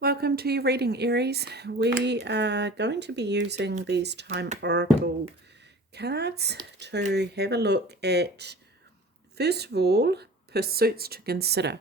Welcome to your reading, Aries. We are going to be using these Time Oracle cards to have a look at, first of all, pursuits to consider.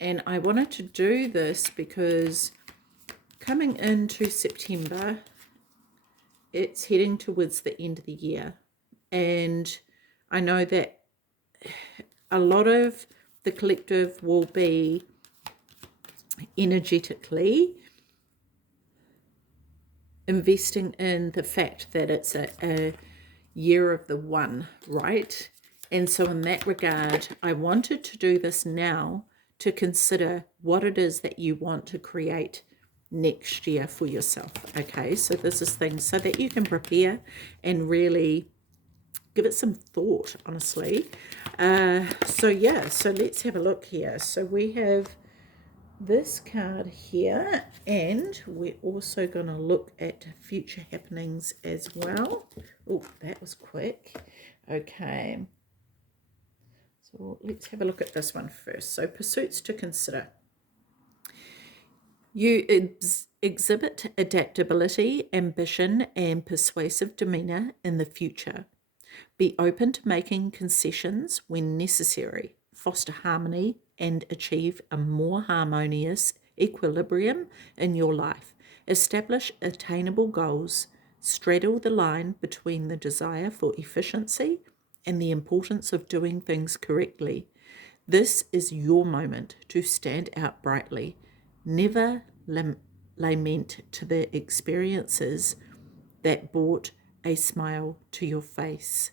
And I wanted to do this because coming into September, it's heading towards the end of the year. And I know that a lot of the collective will be energetically investing in the fact that it's a year of the one, right? And so in that regard, I wanted to do this now to consider what it is that you want to create next year for yourself. Okay, so this is things so that you can prepare and really give it some thought, honestly. So let's have a look here. So we have this card here, and we're also going to look at future happenings as well. Oh, that was quick. Okay, so let's have a look at this one first. So pursuits to consider. You exhibit adaptability, ambition, and persuasive demeanor in the future. Be open to making concessions when necessary, foster harmony, and achieve a more harmonious equilibrium in your life. Establish attainable goals, straddle the line between the desire for efficiency and the importance of doing things correctly. This is your moment to stand out brightly. Never lament to the experiences that brought a smile to your face.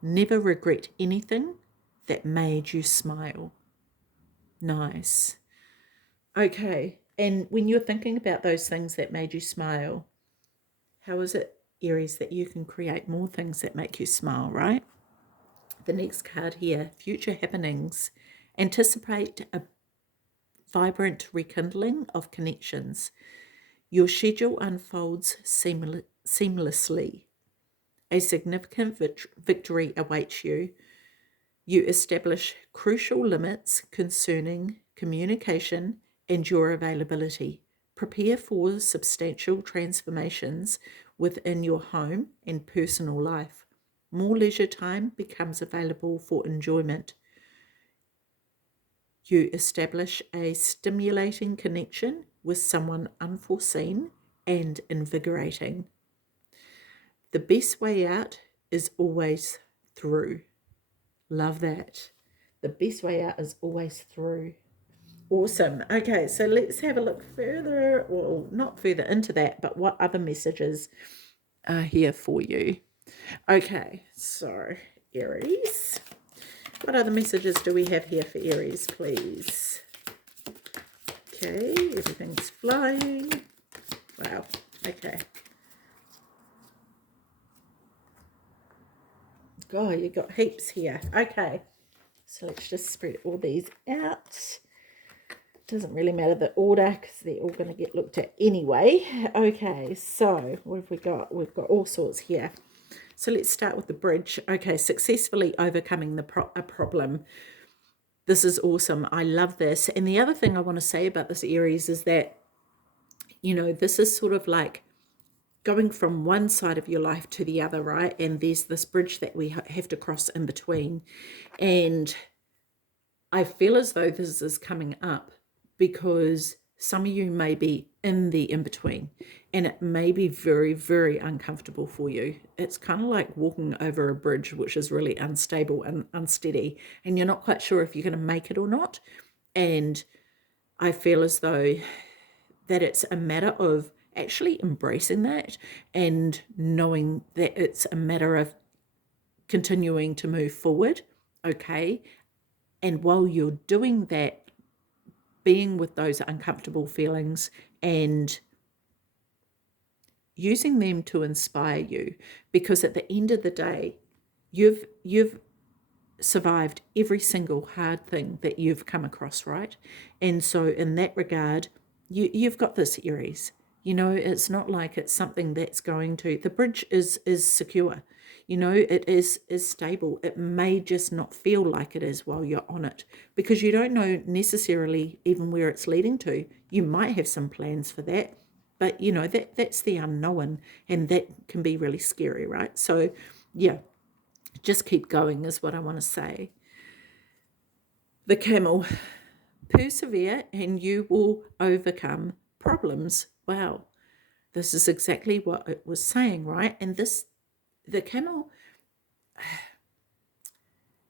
Never regret anything that made you smile. Nice. Okay, and when you're thinking about those things that made you smile, how is it, Aries, that you can create more things that make you smile, right? The next card here, future happenings. Anticipate a vibrant rekindling of connections. Your schedule unfolds seamlessly. A significant victory awaits you. You establish crucial limits concerning communication and your availability. Prepare for substantial transformations within your home and personal life. More leisure time becomes available for enjoyment. You establish a stimulating connection with someone unforeseen and invigorating. The best way out is always through. Love that. The best way out is always through. Awesome. Okay, so let's have a look further, well, not further into that, but what other messages are here for you? Okay, so Aries, what other messages do we have here for Aries, please? Okay, everything's flying. Wow, okay. God, you got heaps here. Okay, so let's just spread all these out. Doesn't really matter the order because they're all going to get looked at anyway. Okay, so what have we got? We've got all sorts here. So let's start with the bridge. Okay, successfully overcoming a problem. This is awesome. I love this. And the other thing I want to say about this Aries is that, you know, this is sort of like going from one side of your life to the other, right? And there's this bridge that we have to cross in between. And I feel as though this is coming up because some of you may be in the in-between and it may be very, very uncomfortable for you. It's kind of like walking over a bridge, which is really unstable and unsteady, and you're not quite sure if you're going to make it or not. And I feel as though that it's a matter of actually embracing that and knowing that it's a matter of continuing to move forward, okay? And while you're doing that, being with those uncomfortable feelings and using them to inspire you, because at the end of the day, you've survived every single hard thing that you've come across, right? And so in that regard, you've got this, Aries. You know, it's not like it's something that's going to, the bridge is secure. You know, it is stable. It may just not feel like it is while you're on it, because you don't know necessarily even where it's leading to. You might have some plans for that, but you know, that's the unknown, and that can be really scary, right? So yeah, just keep going is what I want to say. The Camel: persevere and you will overcome problems. Wow, this is exactly what it was saying, right? And the Camel,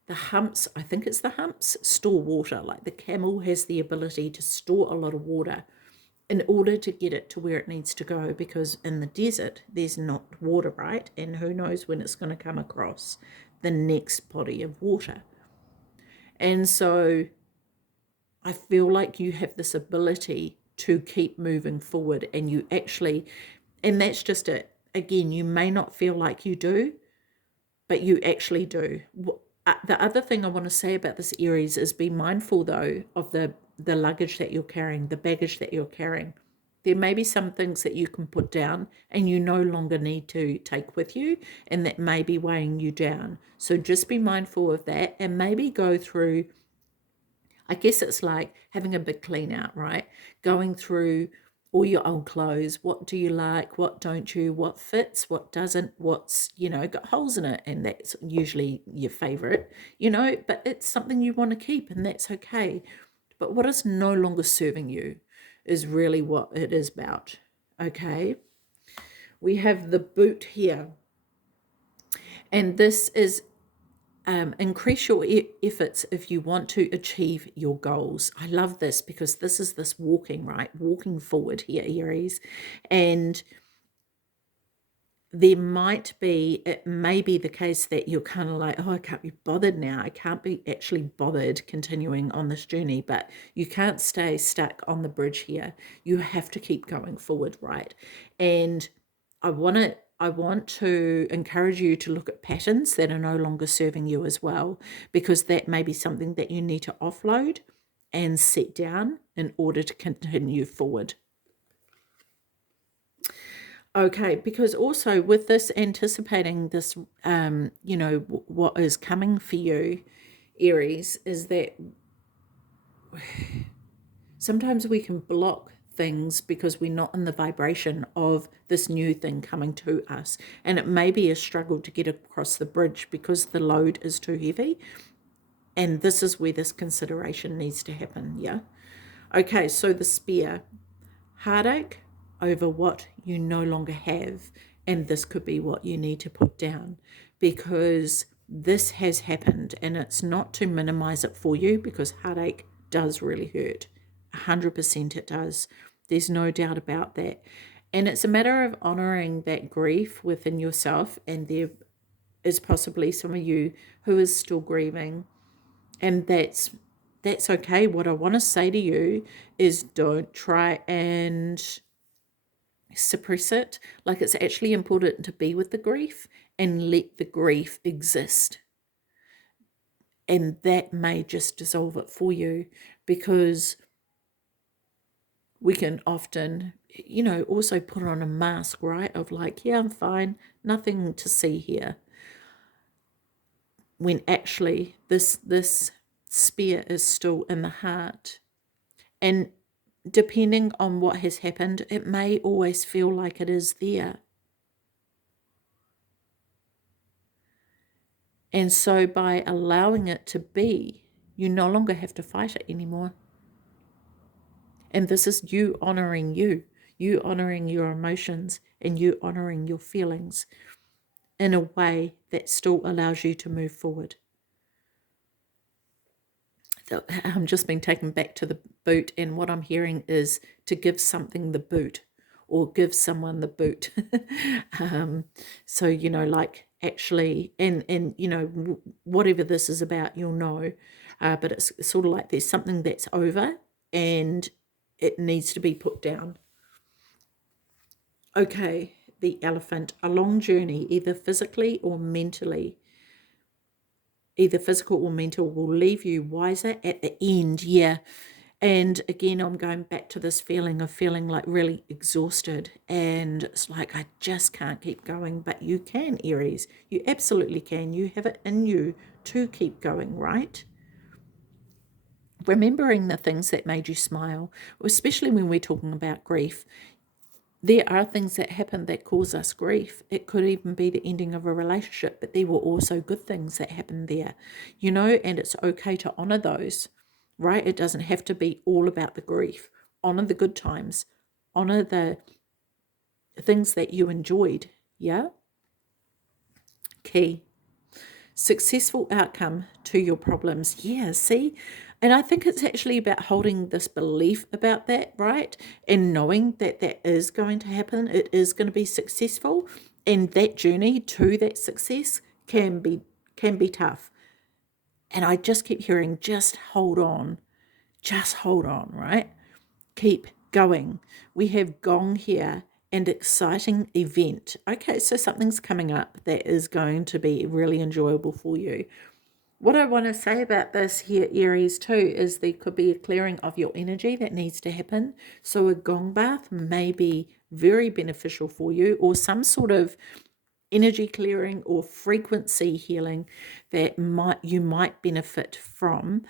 the humps, I think it's the humps, store water. Like the camel has the ability to store a lot of water in order to get it to where it needs to go, because in the desert there's not water, right? And who knows when it's going to come across the next body of water. And so I feel like you have this ability to keep moving forward, and you actually, and that's just it. Again, you may not feel like you do, but you actually do. The other thing I want to say about this, Aries, is be mindful though of the luggage that you're carrying, the baggage that you're carrying. There may be some things that you can put down and you no longer need to take with you, and that may be weighing you down. So just be mindful of that, and maybe go through, I guess it's like having a big clean out, right? Going through all your old clothes. What do you like? What don't you? What fits? What doesn't? What's, you know, got holes in it? And that's usually your favorite, you know, but it's something you want to keep, and that's okay. But what is no longer serving you is really what it is about, okay? We have the boot here. And this is increase your efforts if you want to achieve your goals. I love this because this is this walking, right? Walking forward here, Aries. And there might be, it may be the case that you're kind of like, oh, I can't be bothered now. I can't be actually bothered continuing on this journey, but you can't stay stuck on the bridge here. You have to keep going forward, right? And I want to encourage you to look at patterns that are no longer serving you as well, because that may be something that you need to offload and set down in order to continue forward. Okay, because also with this, anticipating this, you know, what is coming for you, Aries, is that sometimes we can block things because we're not in the vibration of this new thing coming to us. And it may be a struggle to get across the bridge because the load is too heavy. And this is where this consideration needs to happen, yeah? Okay, so the spear: heartache over what you no longer have. And this could be what you need to put down, because this has happened, and it's not to minimize it for you, because heartache does really hurt. 100% it does. There's no doubt about that. And it's a matter of honoring that grief within yourself. And there is possibly some of you who is still grieving, and that's okay. What I want to say to you is, don't try and suppress it. Like, it's actually important to be with the grief and let the grief exist. And that may just dissolve it for you, because we can often, you know, also put on a mask, right? Of like, yeah, I'm fine, nothing to see here. When actually this spear is still in the heart. And depending on what has happened, it may always feel like it is there. And so by allowing it to be, you no longer have to fight it anymore. And this is you honoring you honoring your emotions, and you honoring your feelings in a way that still allows you to move forward. I'm just being taken back to the boot, and what I'm hearing is to give something the boot, or give someone the boot. So, you know, like actually, and you know, whatever this is about, you'll know, but it's sort of like there's something that's over and it needs to be put down. Okay, the elephant: a long journey, either physically or mentally. Either physical or mental, will leave you wiser at the end. Yeah. And again, I'm going back to this feeling of feeling like really exhausted. And it's like, I just can't keep going. But you can, Aries. You absolutely can. You have it in you to keep going, right? Remembering the things that made you smile, especially when we're talking about grief. There are things that happen that cause us grief. It could even be the ending of a relationship, but there were also good things that happened there, and it's okay to honor those, right? It doesn't have to be all about the grief. Honor the good times, honor the things that you enjoyed. Yeah. Key. Successful outcome to your problems. Yeah, see? And I think it's actually about holding this belief about that, right? And knowing that that is going to happen. It is going to be successful. And that journey to that success can be tough. And I just keep hearing, just hold on, right? Keep going. We have gong here and exciting event. Okay, so something's coming up that is going to be really enjoyable for you. What I want to say about this here, Aries, too, is there could be a clearing of your energy that needs to happen. So a gong bath may be very beneficial for you, or some sort of energy clearing or frequency healing that you might benefit from.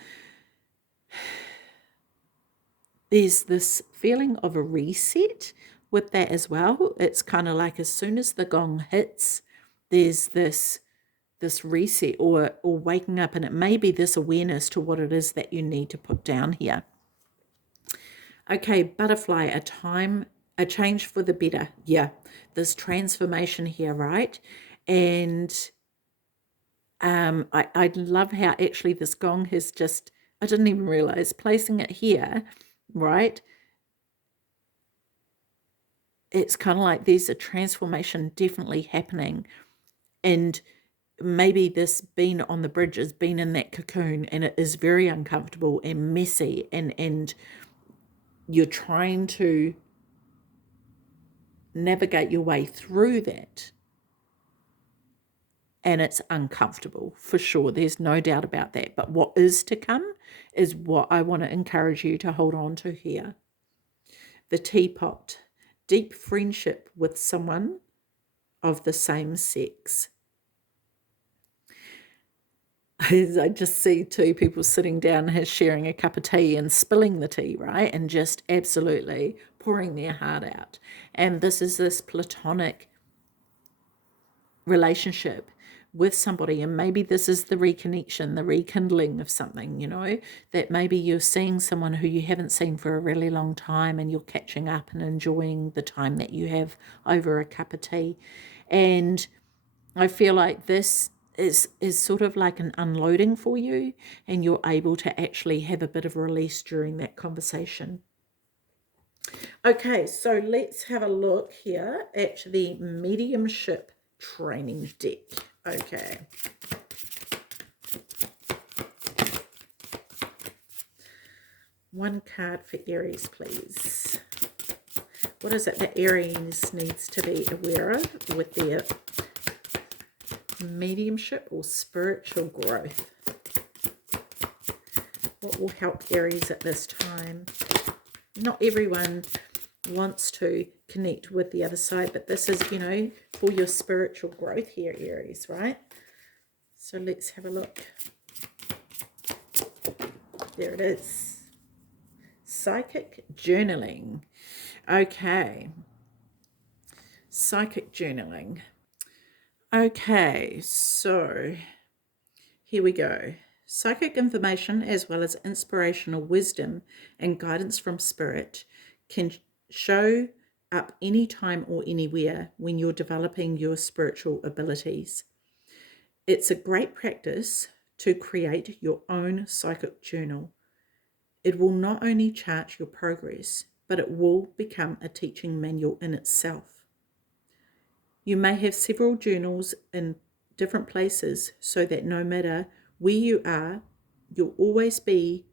There's this feeling of a reset with that as well. It's kind of like as soon as the gong hits, there's this reset or waking up, and it may be this awareness to what it is that you need to put down here. Okay, butterfly, a change for the better. Yeah, this transformation here, right? And I love how actually this gong has just, I didn't even realize, placing it here, right? It's kind of like there's a transformation definitely happening. And maybe this being on the bridge has been in that cocoon, and it is very uncomfortable and messy, and you're trying to navigate your way through that, and it's uncomfortable for sure. There's no doubt about that. But what is to come is what I want to encourage you to hold on to here. The teapot, deep friendship with someone of the same sex. I just see two people sitting down sharing a cup of tea and spilling the tea, right? And just absolutely pouring their heart out. And this is this platonic relationship with somebody, and maybe this is the reconnection, the rekindling of something, that maybe you're seeing someone who you haven't seen for a really long time, and you're catching up and enjoying the time that you have over a cup of tea. And I feel like this is sort of like an unloading for you, and you're able to actually have a bit of release during that conversation. Okay, so let's have a look here at the mediumship training deck. Okay. One card for Aries, please. What is it that Aries needs to be aware of with their mediumship or spiritual growth? What will help Aries at this time? Not everyone wants to connect with the other side, but this is, for your spiritual growth here, Aries, right? So let's have a look. There it is. Psychic journaling. Okay. Psychic journaling. Okay, so here we go. Psychic information, as well as inspirational wisdom and guidance from spirit, can show up anytime or anywhere when you're developing your spiritual abilities. It's a great practice to create your own psychic journal. It will not only chart your progress, but it will become a teaching manual in itself. You may have several journals in different places, so that no matter where you are, there'll always be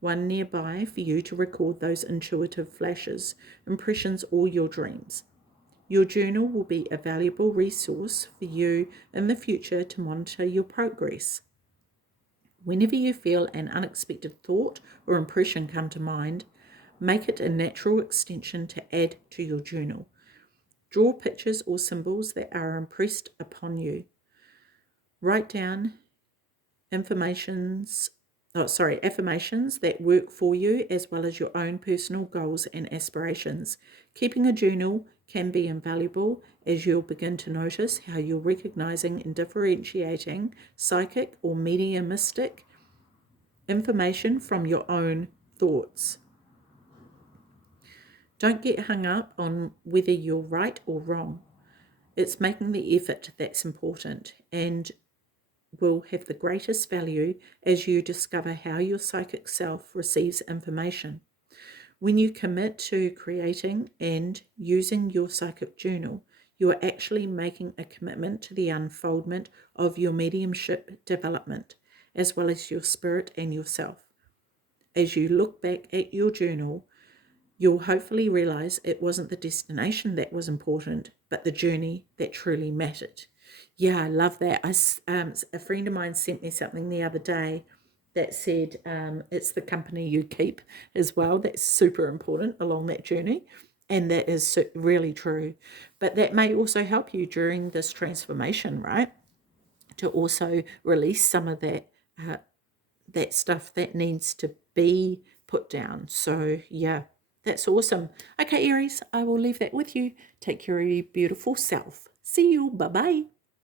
one nearby for you to record those intuitive flashes, impressions, or your dreams. Your journal will be a valuable resource for you in the future to monitor your progress. Whenever you feel an unexpected thought or impression come to mind, make it a natural extension to add to your journal. Draw pictures or symbols that are impressed upon you. Write down affirmations that work for you, as well as your own personal goals and aspirations. Keeping a journal can be invaluable, as you'll begin to notice how you're recognizing and differentiating psychic or mediumistic information from your own thoughts. Don't get hung up on whether you're right or wrong. It's making the effort that's important, and will have the greatest value as you discover how your psychic self receives information. When you commit to creating and using your psychic journal, you are actually making a commitment to the unfoldment of your mediumship development, as well as your spirit and yourself. As you look back at your journal, you'll hopefully realize it wasn't the destination that was important, but the journey that truly mattered. Yeah, I love that. A friend of mine sent me something the other day that said it's the company you keep as well. That's super important along that journey. And that is really true. But that may also help you during this transformation, right? To also release some of that stuff that needs to be put down. So, yeah, that's awesome. Okay, Aries, I will leave that with you. Take care of your beautiful self. See you. Bye-bye.